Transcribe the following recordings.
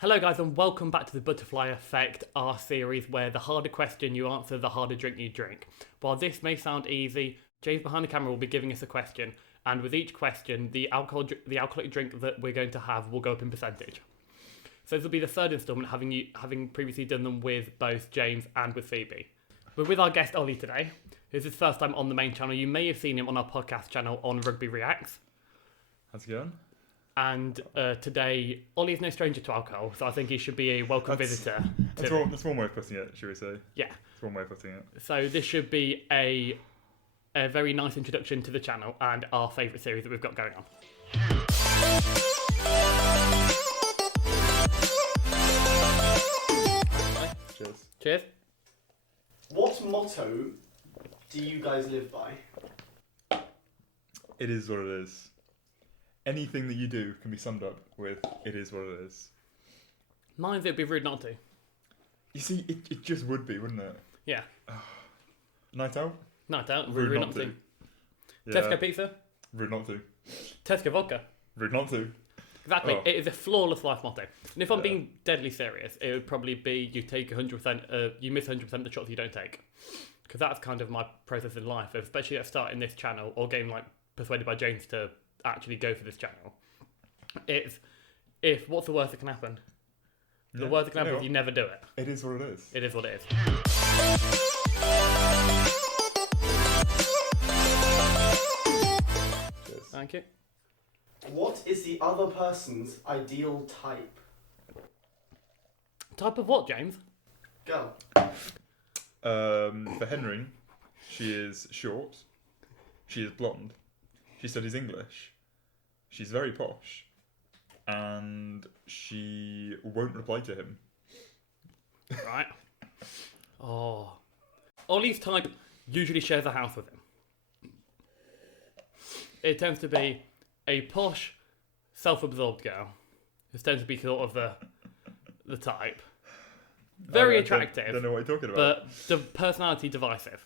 Hello guys and welcome back to the Butterfly Effect, our series where the harder question you answer, the harder drink you drink. While this may sound easy, James behind the camera will be giving us a question, and with each question, the alcoholic drink that we're going to have will go up in percentage. So this will be the third instalment, having previously done them with both James and with Phoebe. We're with our guest Ollie today. This is his first time on the main channel. You may have seen him on our podcast channel on Rugby Reacts. How's it going? And today, Ollie is no stranger to alcohol, so I think he should be a welcome visitor. That's one way of putting it, should we say? Yeah. That's one way of putting it. So this should be a very nice introduction to the channel and our favourite series that we've got going on. Cheers. Cheers. What motto do you guys live by? It is what it is. Anything that you do can be summed up with, it is what it is. Mine, it'd be rude not to. You see, it just would be, wouldn't it? Yeah. Night out? Night out, Rude not to. Yeah. Tesco pizza? Rude not to. Tesco vodka? Rude not to. Exactly, Oh. It is a flawless life motto. And if I'm Yeah. being deadly serious, it would probably be you take 100%, you miss 100% of the shots you don't take. Because that's kind of my process in life, especially at starting this channel or getting persuaded by James to actually go for this channel. It's, what's the worst that can happen? The worst that can happen is you never do it. It is what it is. It is what it is. Cheers. Thank you. What is the other person's ideal type? Type of what, James? Go. For Henry, she is short. She is blonde. She studies English. She's very posh. And she won't reply to him. Right. Oh. Ollie's type usually shares a house with him. It tends to be a posh, self-absorbed girl. This tends to be sort of the type. Very attractive. I don't know what you're talking about. But the personality divisive.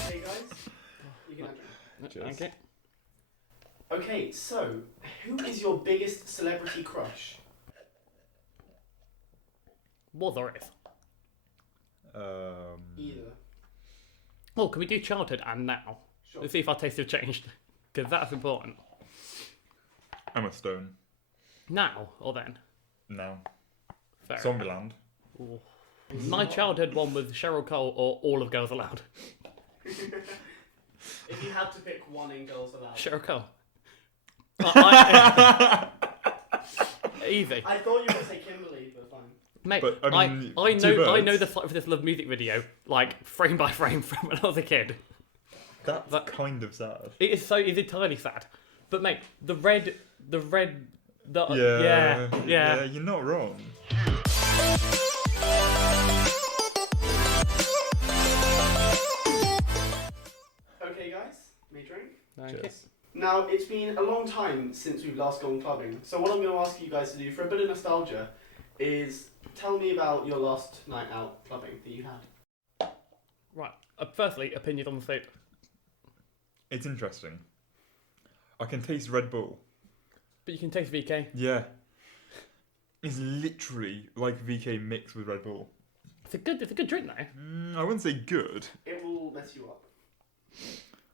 Okay, guys? You can have it. Cheers. Okay. Okay, so, who is your biggest celebrity crush? Was or is? Either. Oh, can we do childhood and now? Sure. Let's see if our tastes have changed. Because that's important. Emma Stone. Now or then? No. Fair. Zombieland. Ooh. My childhood one was Cheryl Cole or All of Girls Aloud. If you had to pick one in Girls Aloud. Cheryl Cole. Easy. I thought you were going to say Kimberly, but fine. Mate, But, I mean, I two know birds. the fight for this Love music video, frame by frame from when I was a kid. That's But- kind of sad. It's entirely sad. But mate, the red, Yeah, yeah. you're not wrong. Okay, guys? Me drink? Thank you. Cheers. Now, it's been a long time since we've last gone clubbing, so what I'm going to ask you guys to do for a bit of nostalgia is tell me about your last night out clubbing that you had. Right. Firstly, opinion on the soup. It's interesting. I can taste Red Bull. But you can taste VK. Yeah. It's literally like VK mixed with Red Bull. It's a good drink though. I wouldn't say good. It will mess you up.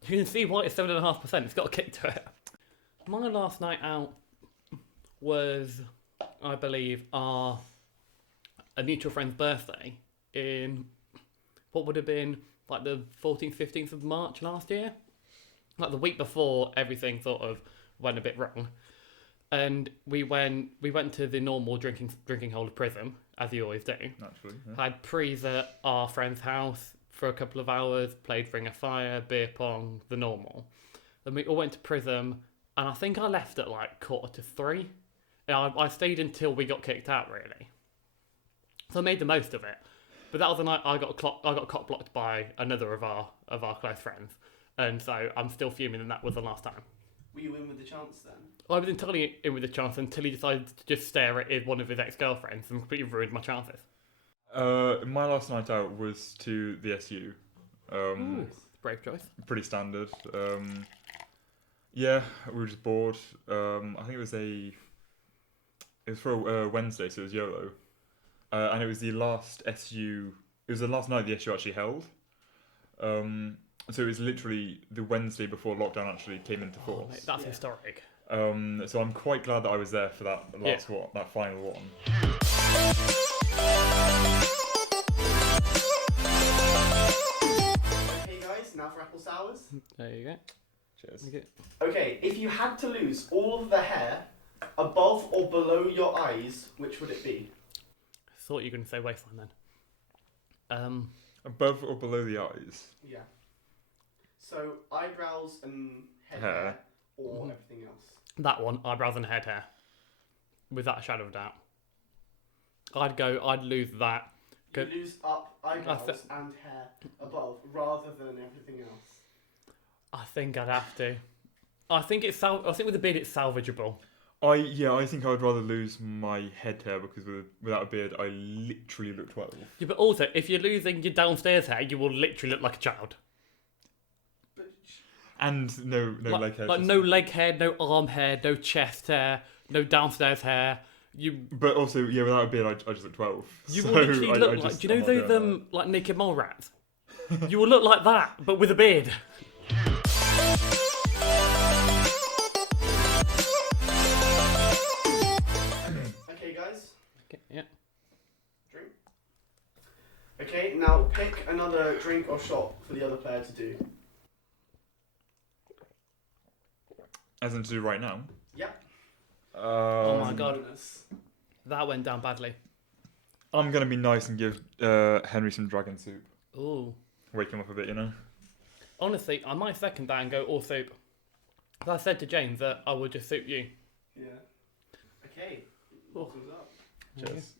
You can see why it's 7.5%. It's got a kick to it. My last night out was, I believe, a mutual friend's birthday in what would have been like the 14th, 15th of March last year. Like the week before everything sort of went a bit wrong. And we went to the normal drinking hole of Prism, as you always do. Naturally. Yeah. Had prees at our friend's house for a couple of hours, played Ring of Fire, beer pong, the normal. Then we all went to Prism, and I think I left at 2:45. And I stayed until we got kicked out, really. So I made the most of it. But that was the night I got cock blocked by another of our close friends, and so I'm still fuming that was the last time. Were you in with the chance then? I was entirely in with the chance until he decided to just stare at one of his ex-girlfriends and completely ruined my chances. My last night out was to the SU. Ooh, brave choice. Pretty standard. Yeah, we were just bored. I think it was for a Wednesday, so it was YOLO, and it was the last SU. It was the last night the SU actually held. So it was literally the Wednesday before lockdown actually came into Oh, force. mate, that's historic. So I'm quite glad that I was there for that last one, that final one. Okay, guys, now for apple sours. There you go. Cheers. Okay. Okay, if you had to lose all of the hair above or below your eyes, which would it be? Thought you were going to say waistline then. Above or below the eyes? Yeah. So eyebrows and head Hair. hair, or Mhm. everything else. That one, eyebrows and head hair. Without a shadow of doubt. I'd lose that. You Good. lose up eyebrows thi- and hair above, rather than everything else. I think I'd have to. I think with the beard it's salvageable. I think I'd rather lose my head hair because without a beard I literally look 12. Yeah, but also, if you're losing your downstairs hair, you will literally look like a child. But And no leg hair. Like just- no leg hair, no arm hair, no chest hair, no downstairs hair. But also, yeah, without a beard I just look 12. You So will literally I look like. just- Do you know I'm not those doing like naked mole rats? You will look like that, but with a beard. okay, guys, Okay, yeah. drink. Okay, now pick another drink or shot for the other player to do. As in to do right now. Yep. Oh my Um, God. Bonus. That went down badly. I'm gonna be nice and give Henry some dragon soup. Ooh. Wake him up a bit, you know. Honestly, I might second that and go all soup. 'Cause I said to James that I would just soup you. Yeah. Okay. Oh. Bottoms up. Cheers.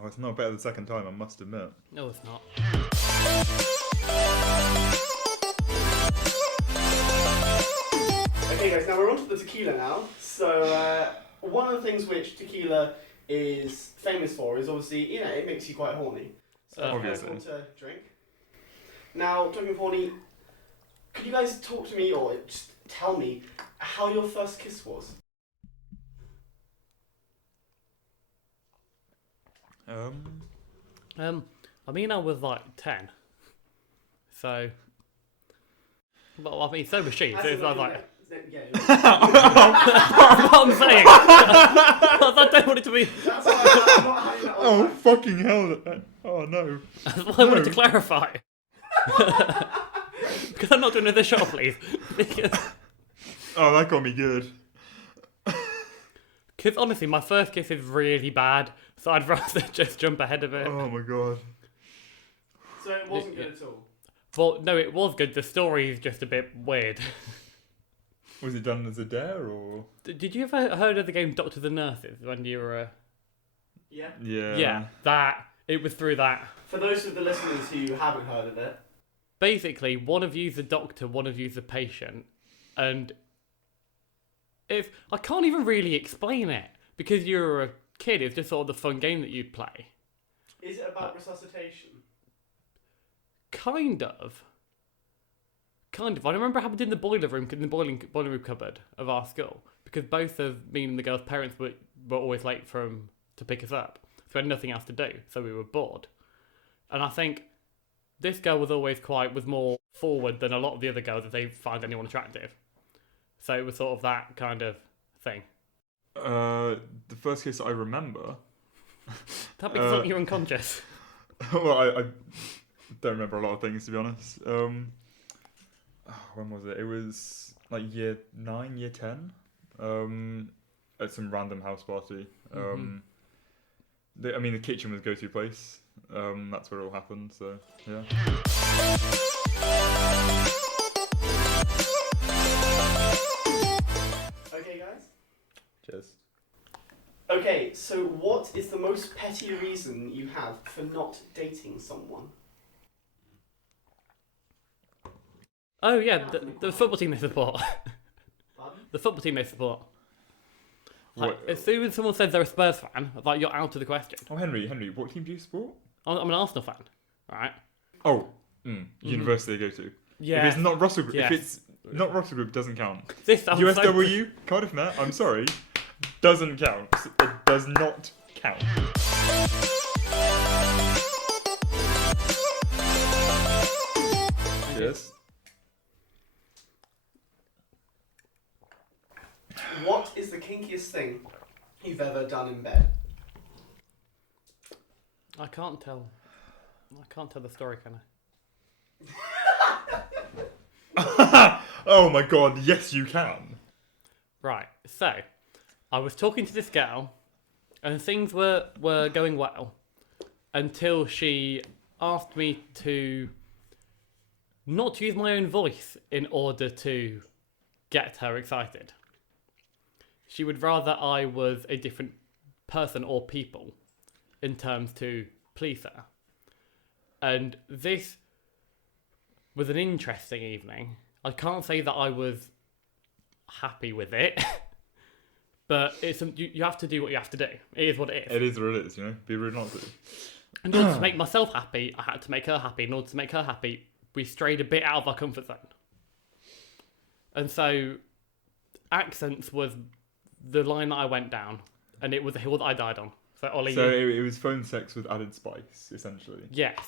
Oh, it's not better the second time, I must admit. No, it's not. Okay, guys, now we're on to the tequila now. So, one of the things which tequila is famous for is obviously, it makes you quite horny. So, you guys Obviously. want to drink? Now, talking of horny, could you guys talk to me or just tell me how your first kiss was? I mean, I was like 10. So. Well, I mean, so was she. So it's like. Yeah, That's what I'm saying. I don't want it to be. that's why I'm not having that all the Oh, time. fucking hell. Oh, no. That's why I wanted to No. clarify. Because I'm not doing another shot, please. Oh, that got me good. Because honestly, my first kiss is really bad, so I'd rather just jump ahead of it. Oh, my God. So it wasn't Yeah. good at all. Well, no, it was good. The story is just a bit weird. Was it done as a dare, or...? Did you ever heard of the game Doctors and Nurses when you were? Yeah. Yeah. That it was through that. For those of the listeners who haven't heard of it, Basically, one of you's the doctor, one of you's the patient, and if I can't even really explain it because you're a kid, it's just sort of the fun game that you'd play. is it about resuscitation? Kind of. I remember it happened in the boiler room, in the boiler room cupboard of our school, because both of me and the girl's parents were always late to pick us up, so we had nothing else to do, so we were bored. And I think this girl was more forward than a lot of the other girls if they find anyone attractive. So it was sort of that kind of thing. The first kiss I remember... That makes something you're unconscious. Well, I don't remember a lot of things, to be honest. When was it? It was like year 9, year 10. At some random house party. The kitchen was go-to place. That's where it all happened, so yeah. Okay, guys? Cheers. Okay, so what is the most petty reason you have for not dating someone? Oh yeah, the football team they support. Pardon? The football team they support. Like, What- as soon as someone says they're a Spurs fan, like you're out of the question. Oh, Henry, what team do you support? I'm an Arsenal fan, right? University they go to. Yeah. If it's not Russell Group, Yes. if it's not Russell Group, doesn't count. This sounds USW, Cardiff Met, I'm sorry, doesn't count. It does not count. Cheers. What is the kinkiest thing you've ever done in bed? I can't tell the story, can I? Oh my god, yes you can. Right, so I was talking to this girl and things were going well until she asked me to not use my own voice in order to get her excited. She would rather I was a different person or people in terms to please her. And this was an interesting evening. I can't say that I was happy with it, but it's you have to do what you have to do. It is what it is. It is what it is, you know. Be rude not to. In order to make myself happy, I had to make her happy. In order to make her happy, we strayed a bit out of our comfort zone. And so, accents was the line that I went down, and it was the hill that I died on. So, Ollie, So it was phone sex with added spice, essentially. yes,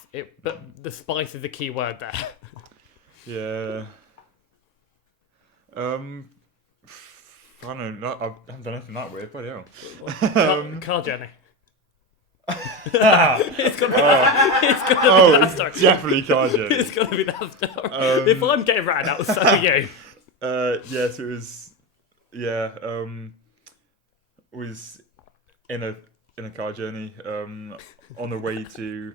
but the spice is the key word there. Yeah. I don't know. I haven't done anything that weird, but yeah. Car journey. Ah, It's gonna be that story. definitely car journey. It's gonna be that story. If I'm getting ratted out, so are you. Yes, it was. Yeah, was in a car journey. On the way to.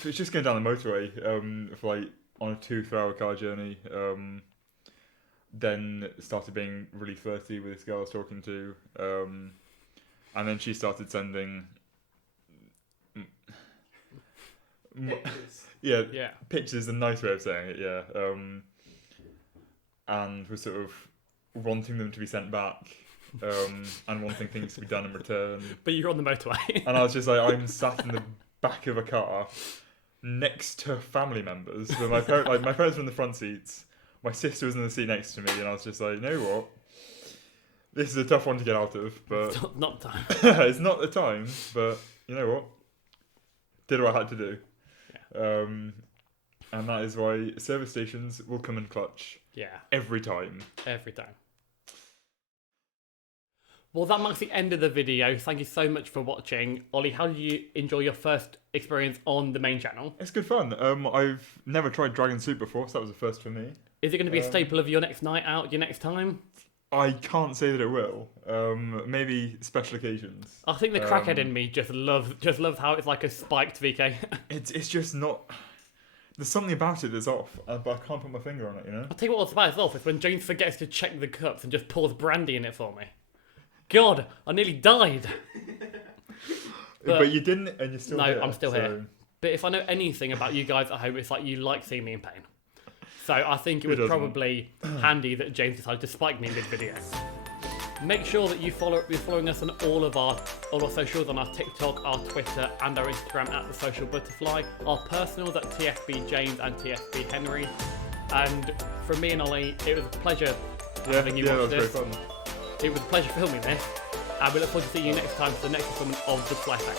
It was just going down the motorway. For like on a 2-3 hour car journey. Then started being really flirty with this girl I was talking to. And then she started sending. Yeah, Yeah. pictures, a nice way of saying it, yeah. And was sort of wanting them to be sent back, and wanting things to be done in return. But you're on the motorway. And I was just like, I'm sat in the back of a car next to family members. So my parents were in the front seats, my sister was in the seat next to me, and I was just like, you know what? This is a tough one to get out of, but Not time. it's not the time. But you know what? Did what I had to do. Yeah. And that is why service stations will come in clutch Yeah, every time. every time. Well, that marks the end of the video. Thank you so much for watching. Ollie, how did you enjoy your first experience on the main channel? It's good fun. I've never tried dragon soup before, so that was a first for me. Is it going to be a staple of your next night out, your next time? I can't say that it will. Maybe special occasions. I think the crackhead in me just loves how it's like a spiked VK. It's just not. There's something about it that's off, but I can't put my finger on it. You know. I'll tell you what's about off is when James forgets to check the cups and just pours brandy in it for me. God, I nearly died. But you didn't, and you're still No, here. I'm still here. But if I know anything about you guys at home, it's like you like seeing me in pain. So I think it was doesn't? probably handy that James decided to spike me mid-video. Make sure that you're following us on all our socials, on our TikTok, our Twitter, and our Instagram at The Social Butterfly. Our personals at TFB James and TFB Henry. And from me and Ollie, it was a pleasure having you that watch was very this. fun. It was a pleasure filming this. And we look forward to seeing you next time for the next installment of The Fly Effect.